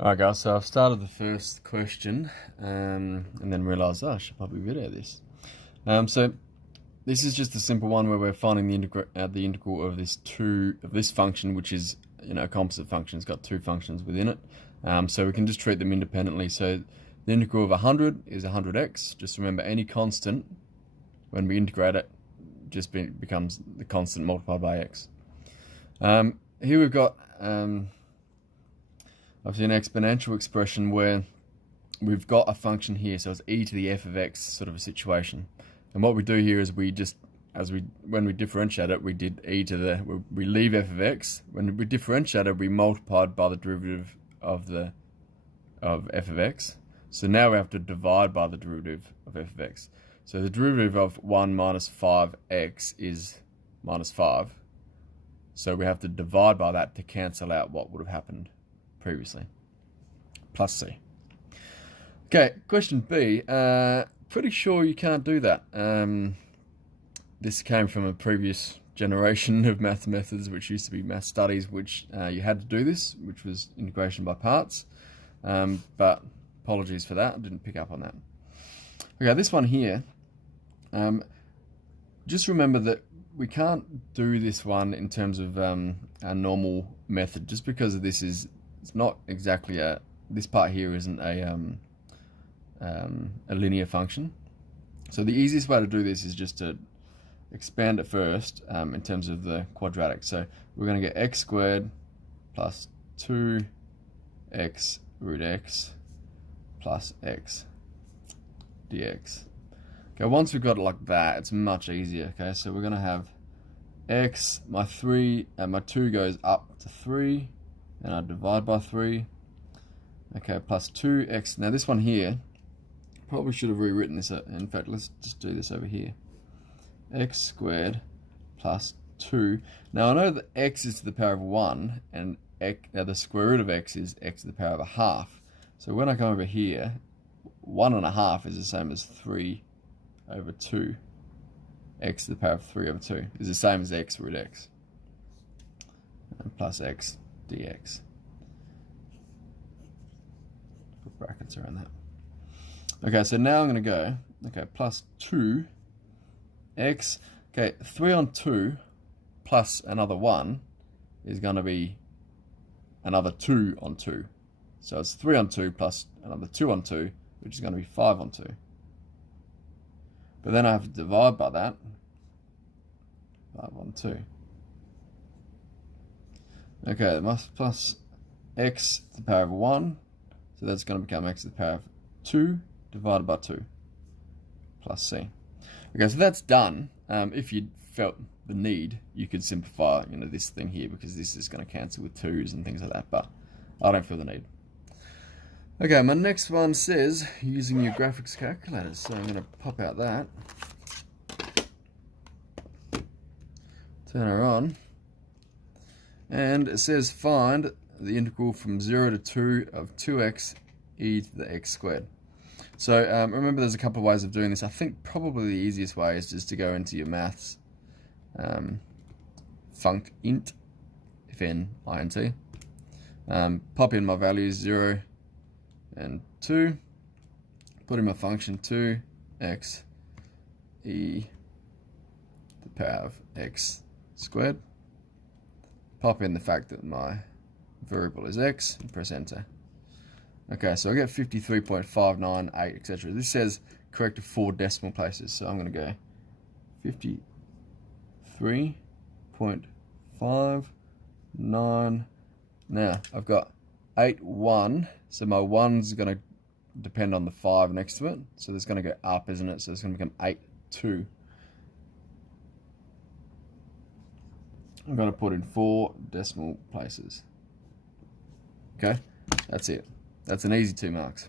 Alright guys, so I've started the first question and then realised, I should probably video this. So this is just a simple one where we're finding the integral of this function, which is a composite function. It's got two functions within it, so we can just treat them independently. So the integral of 100 is 100x. Just remember, any constant, when we integrate it, becomes the constant multiplied by x. Here we've got obviously an exponential expression where we've got a function here, so it's e to the f of x sort of a situation. And what we do here is when we differentiate it, we leave f of x. When we differentiate it, we multiplied by the derivative of f of x. So now we have to divide by the derivative of f of x. So the derivative of 1 minus 5x is minus 5. So we have to divide by that to cancel out what would have happened previously, plus c. Okay, question B. Pretty sure you can't do that. This came from a previous generation of math methods, which used to be math studies, which you had to do this, which was integration by parts. But apologies for that, I didn't pick up on that. Okay, this one here, just remember that we can't do this one in terms of a normal method, just because of it's not exactly this part here isn't a linear function. So the easiest way to do this is just to expand it first in terms of the quadratic. So we're going to get x squared plus 2x root x plus x dx. Okay, once we've got it like that, it's much easier. Okay, so we're going to have x, my 2 goes up to 3, and I divide by 3. Okay, plus 2x. Now this one here, probably should have rewritten this. In fact, let's just do this over here. X squared plus 2. Now I know that x is to the power of 1, and the square root of x is x to the power of a half. So when I come over here, 1.5 is the same as 3 over 2. X to the power of 3 over 2 is the same as x root x. And plus x dx. Put brackets around that. Okay, so now I'm going to go, plus 2x. Okay, 3 on 2 plus another 1 is going to be another 2 on 2. So it's 3 on 2 plus another 2 on 2, which is going to be 5 on 2. But then I have to divide by that. 5 on 2. Okay, plus x to the power of 1. So that's going to become x to the power of 2 divided by 2 plus c. Okay, so that's done. If you felt the need, you could simplify this thing here, because this is going to cancel with 2's and things like that, but I don't feel the need. Okay, my next one says using your graphics calculator. So I'm going to pop out that. Turn her on. And it says find the integral from 0 to 2 of 2x e to the x squared. So remember, there's a couple of ways of doing this. I think probably the easiest way is just to go into your maths func int, if n int, pop in my values 0 and 2, put in my function 2x e to the power of x squared, pop in the fact that my variable is x, and press enter. Okay, so I get 53.598, etc. This says correct to 4 decimal places, so I'm going to go 53.59. Now I've got 81, so my 1's going to depend on the 5 next to it, so it's going to go up, isn't it? So it's going to become 82. I'm going to put in 4 decimal places. Okay, that's it. That's an easy 2 marks.